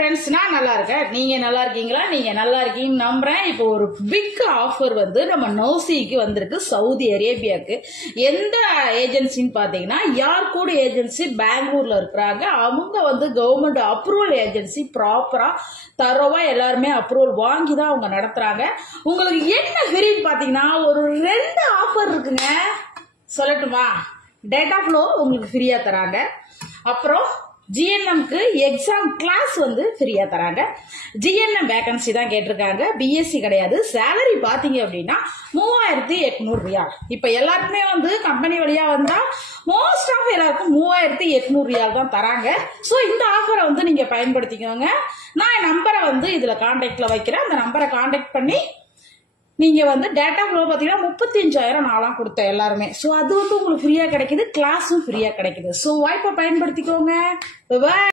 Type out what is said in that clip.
Friends, நான் நல்லா இருக்கேன். நீங்க நல்லா இருக்கீங்களா? நீங்க நல்லா இருக்கீங்கன்னு நம்புறேன். இப்போ ஒரு பிக் ஆஃபர் வந்து நம்ம நௌசிக்கு வந்திருக்கு, சவுதி அரேபியாவுக்கு. எந்த ஏஜென்சின்னு பாத்தீங்கன்னா யார்கூட் ஏஜென்சி பெங்களூர்ல இருக்கிறாங்க. அவங்க வந்து கவர்மெண்ட் அப்ரூவல் ஏஜென்சி, ப்ராப்பரா தரவா எல்லாருமே அப்ரூவல் வாங்கி தான் அவங்க நடத்துறாங்க. உங்களுக்கு என்ன ஃப்ரீன்னு பாத்தீங்கன்னா ஒரு 2 ஆஃபர் இருக்குங்க. சொல்லட்டுமா? டேட்டா ஃப்ளோ உங்களுக்கு ஃப்ரீயா தராங்க. அப்புறம் ஜிஎன்எம்க்கு எக்ஸாம் கிளாஸ் வந்து ஃப்ரீயா தராங்க. ஜிஎன்எம் வேகன்சி தான் கேட்டிருக்காங்க, பிஎஸ்சி கிடையாது. சேலரி பாத்தீங்க அப்படின்னா 3800 ரியால். இப்ப எல்லாருக்குமே வந்து கம்பெனி வழியா வந்தா மோஸ்ட் ஆஃப் எல்லாருக்கும் 3800 ரியால் தான் தராங்க. சோ இந்த ஆஃபரை வந்து நீங்க பயன்படுத்திக்கோங்க. நான் என் நம்பரை வந்து இதுல கான்டாக்ட்ல வைக்கிறேன். அந்த நம்பரை கான்டாக்ட் பண்ணி நீங்க வந்து டேட்டா ஃப்ளோ பாத்தீங்கன்னா 35,000 நாளாம் கொடுத்த எல்லாருமே. சோ அது வந்து உங்களுக்கு ஃப்ரீயா கிடைக்குது, கிளாஸும் ஃப்ரீயா கிடைக்குது. சோ வாய்ப்பை பயன்படுத்திக்கோங்க. பாய்.